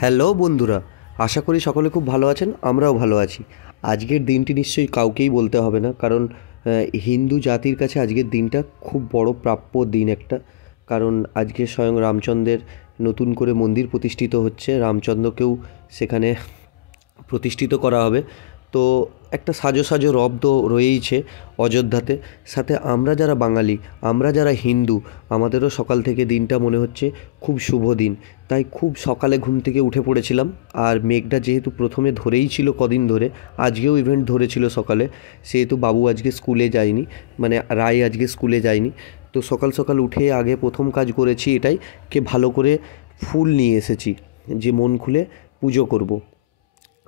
Hello বন্ধুরা, আশা করি সকলে খুব ভালো আছেন। আমরাও ভালো আছি। আজকের দিনটি নিশ্চয়ই কাউকেই বলতে হবে না, কারণ হিন্দু জাতির কাছে আজকের দিনটা খুব বড় প্রাপ্য দিন একটা। কারণ আজকে স্বয়ং রামচন্দ্রের নতুন করে মন্দির প্রতিষ্ঠিত হচ্ছে, রামচন্দ্রকেও সেখানে প্রতিষ্ঠিত করা হবে। তো একটা সাজো সাজো রব তো রয়েইছে অযোধ্যাতে। সাথে আমরা যারা বাঙালি, আমরা যারা হিন্দু, আমাদেরও সকাল থেকে দিনটা মনে হচ্ছে খুব শুভ দিন। তাই খুব সকালে ঘুম থেকে উঠে পড়েছিলাম। আর মেঘটা যেহেতু প্রথমে ধরেই ছিল কদিন ধরে, আজকেও ইভেন্ট ধরেছিল সকালে, সেহেতু বাবু আজকে স্কুলে যায়নি, মানে রায় আজকে স্কুলে যায়নি। তো সকাল সকাল উঠে আগে প্রথম কাজ করেছি এটাই, কে ভালো করে ফুল নিয়ে এসেছি, যে মন খুলে পুজো করব।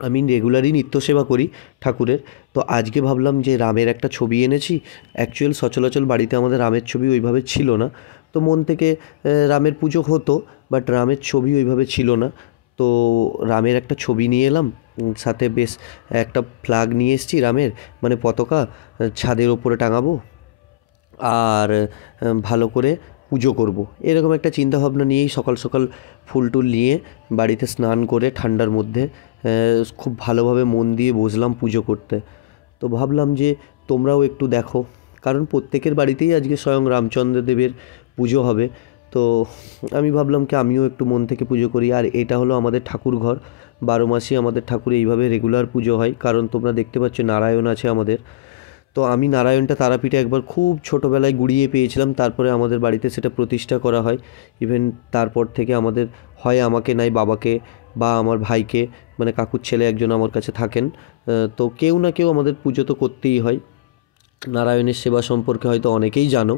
আমি রেগুলারই নিত্য সেবা করি ঠাকুরের। তো আজকে ভাবলাম যে রামের একটা ছবি এনেছি। অ্যাকচুয়াল সচরাচর বাড়িতে আমাদের রামের ছবি ওইভাবে ছিল না। তো মন থেকে রামের পুজো হতো, বাট রামের ছবি ওইভাবে ছিল না। তো রামের একটা ছবি নিয়ে এলাম, সাথে বেশ একটা ফ্ল্যাগ নিয়ে এসেছি রামের, মানে পতাকা, ছাদের ওপরে টাঙাবো। আর ভালো করে পুজো করব, এরকম একটা চিন্তাভাবনা নিয়েই সকাল সকাল ফুল টুল নিয়ে বাড়িতে স্নান করে ঠান্ডার মধ্যে খুব ভালোভাবে মন দিয়ে বসলাম পুজো করতে। তো ভাবলাম যে তোমরাও একটু দেখো, কারণ প্রত্যেকের বাড়িতেই আজকে স্বয়ং রামচন্দ্র দেবের পুজো হবে। তো আমি ভাবলাম কি আমিও একটু মন থেকে পুজো করি। আর এটা হলো আমাদের ঠাকুর ঘর, 12 মাসই আমাদের ঠাকুর এইভাবে রেগুলার পুজো হয়। কারণ তোমরা দেখতে পাচ্ছ নারায়ণ আছে আমাদের। তো আমি নারায়ণটা তারাপীঠে একবার খুব ছোটোবেলায় গুড়িয়ে পেয়েছিলাম, তারপরে আমাদের বাড়িতে সেটা প্রতিষ্ঠা করা হয়। ইভেন তারপর থেকে আমাদের হয় আমাকে নাই বাবাকে বা আমার ভাইকে, মানে কাকুর ছেলে একজন আমার কাছে থাকেন। তো কেউ না কেউ আমাদের পুজো তো করতেই হয়। নারায়ণের সেবা সম্পর্কে হয়তো অনেকেই জানো।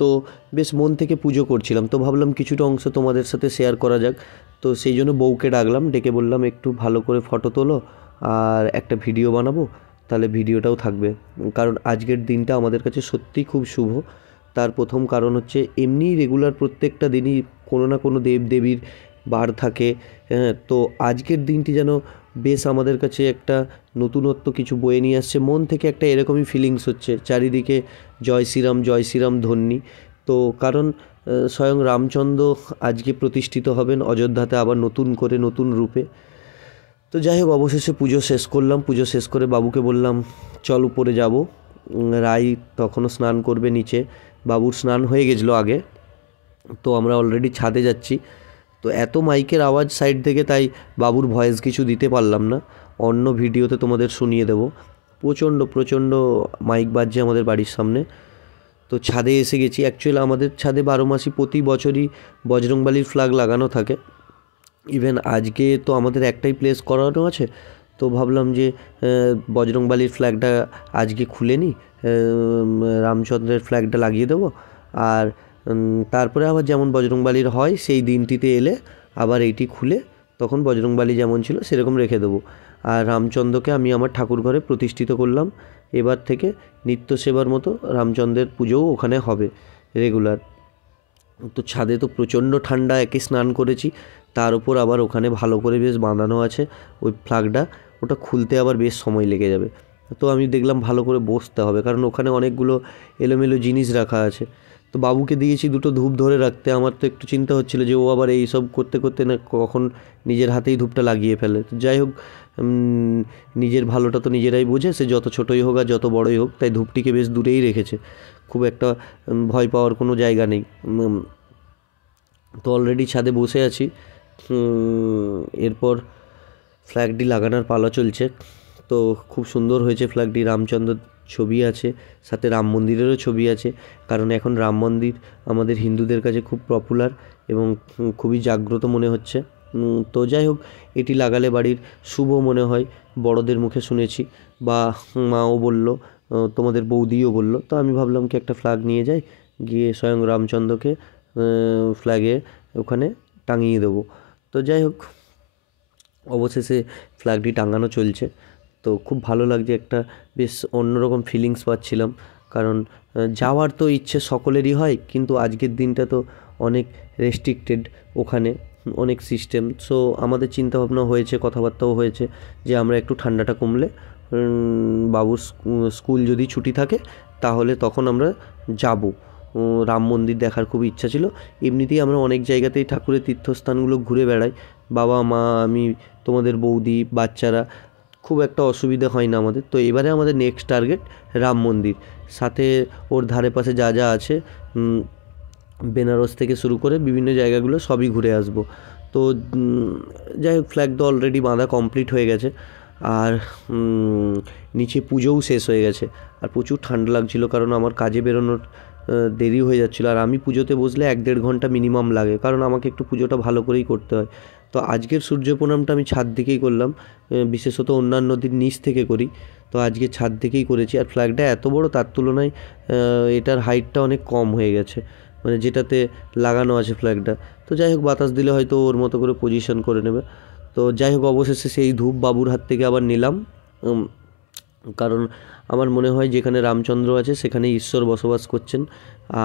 তো বেশ মন থেকে পুজো করছিলাম, তো ভাবলাম কিছুটা অংশ তোমাদের সাথে শেয়ার করা যাক। তো সেই জন্য বউকে ডাকলাম, ডেকে বললাম একটু ভালো করে ফটো তোলো আর একটা ভিডিও বানাবো, তাহলে ভিডিওটাও থাকবে। কারণ আজকের দিনটা আমাদের কাছে সত্যিই খুব শুভ। তার প্রথম কারণ হচ্ছে এমনিই রেগুলার প্রত্যেকটা দিনই কোনো না কোনো দেব দেবীর বার থাকে। হ্যাঁ, তো আজকের দিনটি যেন বেশ আমাদের কাছে একটা নতুনত্ব কিছু বয়ে নিয়ে আসছে। মন থেকে একটা এরকমই ফিলিংস হচ্ছে, চারিদিকে জয় শ্রীরাম ধ্বনি। তো কারণ স্বয়ং রামচন্দ্র আজকে প্রতিষ্ঠিত হবেন অযোধ্যাতে আবার নতুন করে নতুন রূপে। তো যাই হোক, অবশেষে পুজো শেষ করলাম। পুজো শেষ করে বাবুকে বললাম চল উপরে যাব। রাই তখনও স্নান করবে নিচে, বাবুর স্নান হয়ে গেছিলো আগে। তো আমরা অলরেডি ছাদে যাচ্ছি। তো এত মাইকের আওয়াজ সাইড থেকে, তাই বাবুর ভয়েস কিছু দিতে পারলাম না, অন্য ভিডিওতে তোমাদের শুনিয়ে দেবো। প্রচণ্ড প্রচণ্ড মাইক বাজছে আমাদের বাড়ির সামনে। তো ছাদে এসে গেছি। অ্যাকচুয়ালি আমাদের ছাদে 12 মাসই প্রতি বছরই বজরংবলীর ফ্ল্যাগ লাগানো থাকে। ইভেন আজকে তো আমাদের একটাই প্লেস করানো আছে। তো ভাবলাম যে বজরংবলীর ফ্ল্যাগটা আজকে খুলে নিই, রামচন্দ্রের ফ্ল্যাগটা লাগিয়ে দেবো। আর তারপরে আবার যেমন বজরংবলীর হয় সেই দিনটিতে এলে আবার এইটি খুলে তখন বজরংবলী যেমন ছিল সেরকম রেখে দেবো। আর রামচন্দ্রকে আমি আমার ঠাকুর ঘরে প্রতিষ্ঠিত করলাম। এবার থেকে নিত্য সেবার মতো রামচন্দ্রের পুজোও ওখানে হবে রেগুলার। তো ছাদে তো প্রচণ্ড ঠান্ডা, একে স্নান করেছি, তার উপর আবার ওখানে ভালো করে বেশ বাঁধানো আছে ওই ফ্ল্যাগটা, ওটা খুলতে আবার বেশ সময় লেগে যাবে। তো আমি দেখলাম ভালো করে বসতে হবে, কারণ ওখানে অনেকগুলো এলোমেলো জিনিস রাখা আছে। তো বাবুকে দিয়েছি দুটো ধূপ ধরে রাখতে। আমার তো একটু চিন্তা হচ্ছিলো যে ও আবার এই সব করতে করতে না কখন নিজের হাতেই ধূপটা লাগিয়ে ফেলে। তো যাই হোক, নিজের ভালোটা তো নিজেরাই বোঝে, সে যত ছোটোই হোক আর যত বড়োই হোক। তাই ধূপটিকে বেশ দূরেই রেখেছে, খুব একটা ভয় পাওয়ার কোনো জায়গা নেই। তো অলরেডি ছাদে বসে আছি। এরপর ফ্ল্যাগটি লাগানোর পালা চলছে। তো খুব সুন্দর হয়েছে ফ্ল্যাগটি, রামচন্দ্র ছবি আছে, সাথে রাম মন্দিরেরও ছবি আছে। কারণ এখন রাম মন্দির আমাদের হিন্দুদের কাছে খুব পপুলার এবং খুবই জাগ্রত মনে হচ্ছে। তো যাই হোক, এটি লাগালে বাড়ির শুভ মনে হয়, বড়দের মুখে শুনেছি, বা মাও বলল, তোমাদের বৌদিও বলল। তো আমি ভাবলাম কি একটা ফ্ল্যাগ নিয়ে যাই, গিয়ে স্বয়ং রামচন্দ্রকে ফ্ল্যাগে ওখানে টাঙিয়ে দেবো। তো যাই হোক, অবশেষে ফ্ল্যাগটি টাঙানো চলছে। তো খুব ভালো লাগছে, একটা বেশ অন্যরকম ফিলিংস পাচ্ছিলাম। কারণ যাওয়ার তো ইচ্ছে সকলেরই হয়, কিন্তু আজকের দিনটা তো অনেক রেস্ট্রিক্টেড, ওখানে অনেক সিস্টেম। সো আমাদের চিন্তাভাবনা হয়েছে, কথাবার্তাও হয়েছে যে আমরা একটু ঠান্ডাটা কমলে, বাবুর স্কুল যদি ছুটি থাকে তাহলে তখন আমরা যাব। রাম মন্দির দেখার খুব ইচ্ছা ছিল। এমনিতেই আমরা অনেক জায়গাতেই ঠাকুরের তীর্থস্থানগুলো ঘুরে বেড়াই, বাবা মা আমি তোমাদের বৌদি বাচ্চারা খুব একটা অসুবিধা হয় না আমাদের। তো এবারে আমাদের নেক্সট টার্গেট রাম মন্দির, সাথে ওর ধারে পাশে যা যা আছে বেনারস থেকে শুরু করে বিভিন্ন জায়গাগুলো সবই ঘুরে আসবো। তো যাই হোক, ফ্ল্যাগ তো অলরেডি বাঁধা কমপ্লিট হয়ে গেছে, আর নিচে পুজোও শেষ হয়ে গেছে। আর প্রচুর ঠান্ডা লাগছিলো, কারণ আমার কাজে বেরোনোর দেরি হয়ে যাচ্ছিলো, আর আমি পুজোতে বসলে 1-1.5 ঘন্টা মিনিমাম লাগে, কারণ আমাকে একটু পুজোটা ভালো করেই করতে হয়। তো আজকের সূর্য প্রণামটা আমি ছাদ থেকেই করলাম, বিশেষত অন্যান্য দিন নিচ থেকে করি, তো আজকে ছাদ থেকেই করেছি। আর ফ্ল্যাগটা এত বড়, তার তুলনায় এটার হাইটটা অনেক কম হয়ে গেছে, মানে যেটাতে লাগানো আছে ফ্ল্যাগটা। তো যাই হোক, বাতাস দিলে হয়তো ওর মতো করে পজিশন করে নেবে। তো যাই হোক, অবশেষে সেই ধূপ বাবুর হাত থেকে আবার নিলাম, কারণ আমার মনে হয় যেখানে রামচন্দ্র আছে সেখানে ঈশ্বর বসবাস করছেন।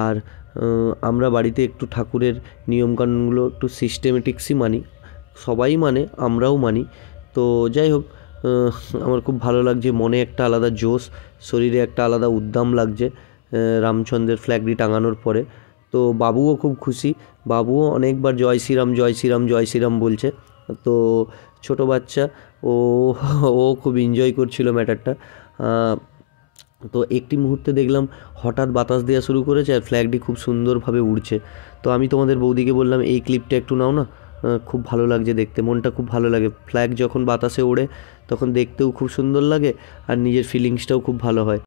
আর আমরা বাড়িতে একটু ঠাকুরের নিয়মকানুনগুলো একটু সিস্টেমেটিক্সই মানি, সবাই মানে, আমরাও মানি। তো যাই হোক, আমার খুব ভালো লাগছে, মনে একটা আলাদা জোশ, শরীরে একটা আলাদা উদ্দাম লাগছে রামচন্দ্রের ফ্ল্যাগটি টাঙানোর পরে। তো বাবুও খুব খুশি, বাবুও অনেকবার জয় শ্রীরাম জয় শ্রীরাম জয় শ্রীরাম বলছে। তো ছোটো বাচ্চা, ও ও খুব এনজয় করছিল ম্যাটারটা। তো একটি মুহূর্তে দেখলাম হঠাৎ বাতাস দেওয়া শুরু করেছে, আর ফ্ল্যাগটি খুব সুন্দরভাবে উড়ছে। তো আমি তোমাদের বৌদিকে বললাম, এই ক্লিপটা একটু নাও না, খুব ভালো লাগছে দেখতে, মনটা খুব ভালো লাগে। ফ্ল্যাগ যখন বাতাসে ওড়ে তখন দেখতেও খুব সুন্দর লাগে, আর নিজের ফিলিংসটাও খুব ভালো হয়।